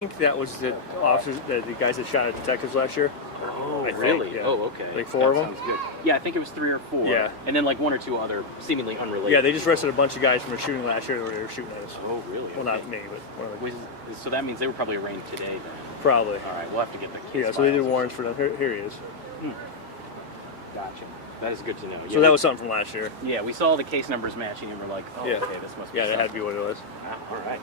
think that was the officers, the guys that shot at detectives last year. Oh, I think, really? yeah. Oh, okay. Like four of them? Sounds good. Yeah, I think it was 3 or 4. Yeah. And then like 1 or 2 other seemingly unrelated. Yeah, they just arrested a bunch of guys from a shooting last year where they were shooting at us. Oh, really? Well, not me, but one of the... So that means they were probably arraigned today then. Probably. All right, we'll have to get the case Yeah, so they did files. warrants for them. Here he is. Gotcha. That is good to know. So that was something from last year. Yeah, we saw the case numbers matching and we're like, oh, Yeah. okay, this must be Yeah, that had to something. be what it was. Ah, all right.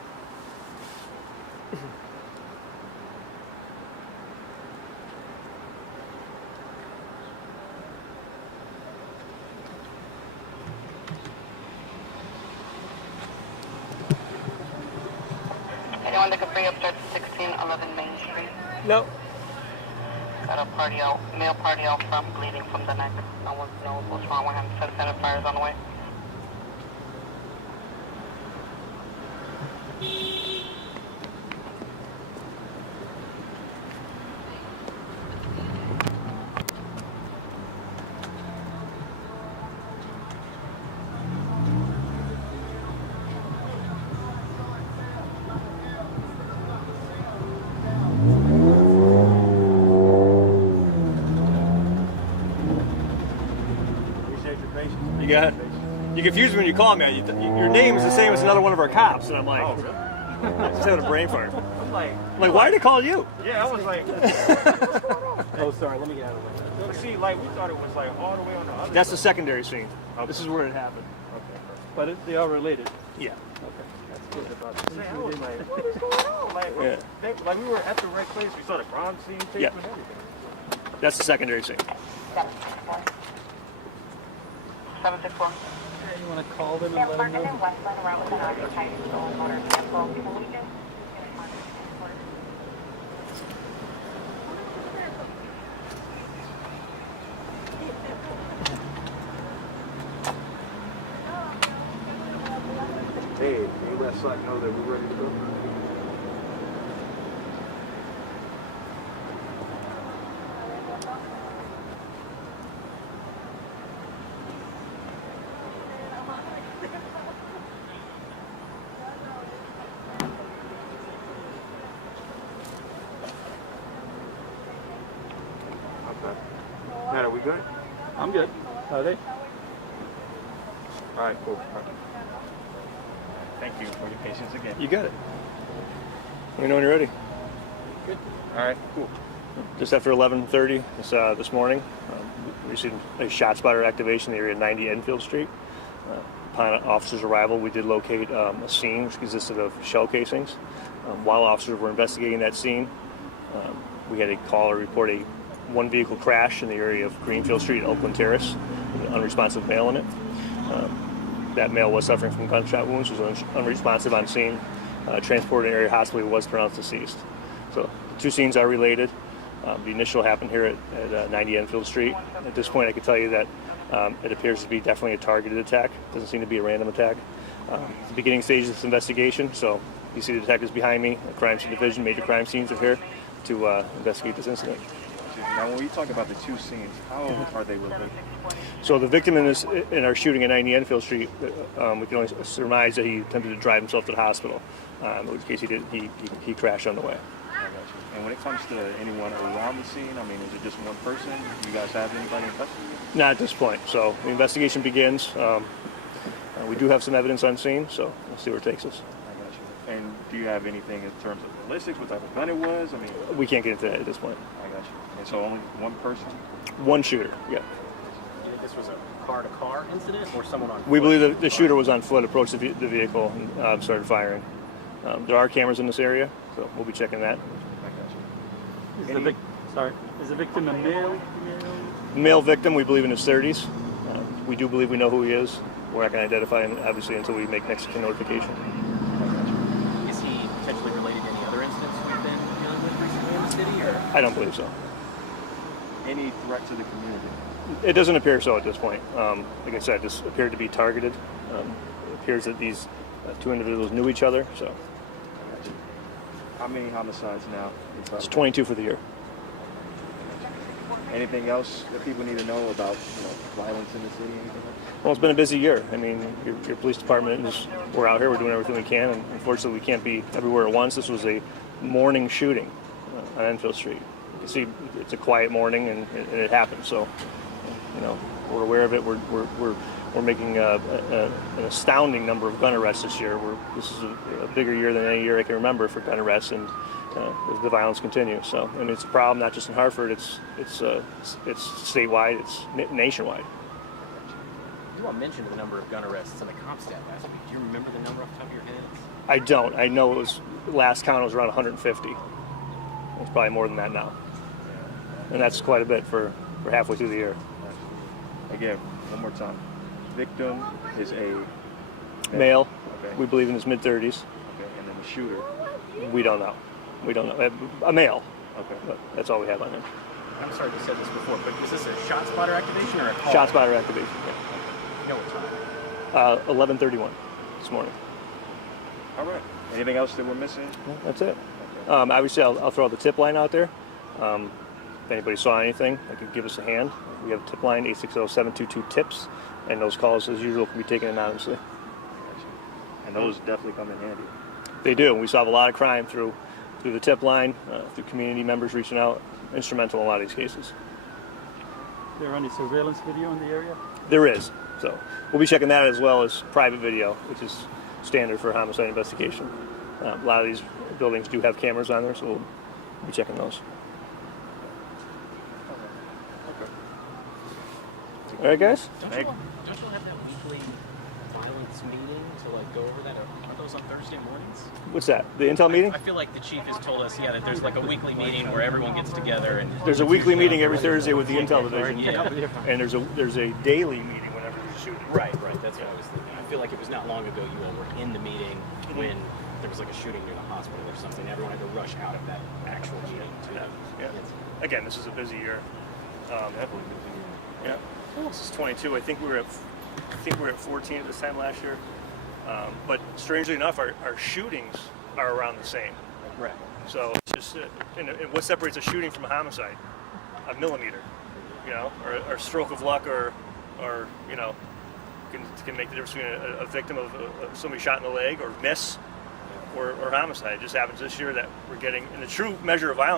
Anyone that could free up to 1611 Main Street? No. Got a party out, male party out front, bleeding from the neck. No one knows what's wrong with him. Send fire's on the way. You got it? You confused me when you called me. Your name is the same as another one of our cops, and I'm like, Oh, really? I just had a brain fart. I'm like, Why did they call you? yeah, I was like, Oh, sorry, let me get out of the way. but see, like, we thought it was like all the way on the other That's the side. secondary scene. This is where it happened. Okay, perfect. But they are related. Yeah. That's good about See, I was like, what is going on? Like, Yeah. like we were at the right place. We saw the crime scene tape Yeah. and everything. That's the secondary scene. 764. You want to call them and let them know? Hey, can you let Slack know that we're ready to go? Okay. Matt, are we good? I'm good. Are they? All right, cool. Thank you for your patience again. You got it. Let me know when you're ready. Good. All right, cool. Just after 11:30 this morning, we received a shot spotter activation in the area of 90 Enfield Street. Upon officers' arrival, we did locate a scene which consisted of shell casings. While officers were investigating that scene, we had a caller report one vehicle crash in the area of Greenfield Street, Oakland Terrace, with an unresponsive male in it. That male was suffering from gunshot wounds, was unresponsive on scene. Transported to an area hospital, was pronounced deceased. So the two scenes are related. The initial happened here at 90 Enfield Street. At this point, I can tell you that it appears to be definitely a targeted attack. Doesn't seem to be a random attack. It's the beginning stage of this investigation, so you see the detectives behind me, the crime scene division, major crime scenes are here to investigate this incident. Now, when we talk about the two scenes, how are they related? So the victim in our shooting at 90 Enfield Street, we can only surmise that he attempted to drive himself to the hospital. In which case he crashed on the way. I got you. And when it comes to anyone around the scene, I mean, is it just one person? Do you guys have anybody in custody? Not at this point. So the investigation begins. We do have some evidence on scene, so we'll see where it takes us. I got you. And do you have anything in terms of ballistics, what type of gun it was? I mean, We can't get into that at this point. I got you. And so only one person? One shooter, yeah. You think this was a car-to-car incident or someone on We foot? believe that the shooter was on foot, approached the vehicle, and started firing. There are cameras in this area, so we'll be checking that. I got you. Is the victim a male? Male victim, we believe in his 30s. We do believe we know who he is. We're not going to identify him, obviously, until we make next notification. Is he potentially related to any other incidents we've been dealing with recently in the city, or? I don't believe so. Any threat to the community? It doesn't appear so at this point. Like I said, this appeared to be targeted. It appears that these two individuals knew each other, so I got you. How many homicides now? it's 22 for the year. Anything else that people need to know about, violence in the city? Anything else? Well, it's been a busy year. I mean, your police department we're out here, we're doing everything we can, and unfortunately we can't be everywhere at once. This was a morning shooting on Enfield Street. You can see it's a quiet morning, and it happened. So, we're aware of it. We're making an astounding number of gun arrests this year. This is a bigger year than any year I can remember for gun arrests, and the violence continues. So, I mean, it's a problem not just in Hartford. It's statewide. It's nationwide. You all mentioned the number of gun arrests in the comp stat last week. Do you remember the number off the top of your head? I don't. I know it was last count. It was around 150. It's probably more than that now, and that's quite a bit for halfway through the year. Again, one more time. Victim is a Male. Okay. We believe in his mid-30s. Okay, and then the shooter. We don't know. A male. Okay. But that's all we have on him. I'm sorry you said this before, but was this a shot spotter activation or a call? Shot spotter activation. You know what time? 11:31 this morning. All right. Anything else that we're missing? That's it. Obviously, I'll throw the tip line out there. If anybody saw anything, they could give us a hand. We have a tip line, 860-722-TIPS, and those calls, as usual, can be taken anonymously. And those definitely come in handy. They do. We solve a lot of crime through the tip line, through community members reaching out. Instrumental in a lot of these cases. Is there any surveillance video in the area? There is. So we'll be checking that as well as private video, which is standard for homicide investigation. A lot of these buildings do have cameras on there, so we'll be checking those. All right, guys? Don't you all have that weekly violence meeting to go over that? Are those on Thursday mornings? What's that? The Intel meeting? I feel like the chief has told us, that there's a weekly meeting where everyone gets together and. There's a weekly meeting every Thursday with the Intel division, Yeah. and there's a daily meeting whenever there's a shooting. Right. That's what I was thinking. I feel like it was not long ago you all were in the meeting when there was a shooting near the hospital or something. Everyone had to rush out of that actual meeting too. Yeah. Again, this is a busy year. Yeah. This is 22. I think we were at 14 at this time last year. But strangely enough, our shootings are around the same. Right. So it's just, and what separates a shooting from a homicide? A millimeter, or a stroke of luck, or can make the difference between a victim of somebody shot in the leg, or miss, or homicide. It just happens this year that we're getting, in the true measure of violence,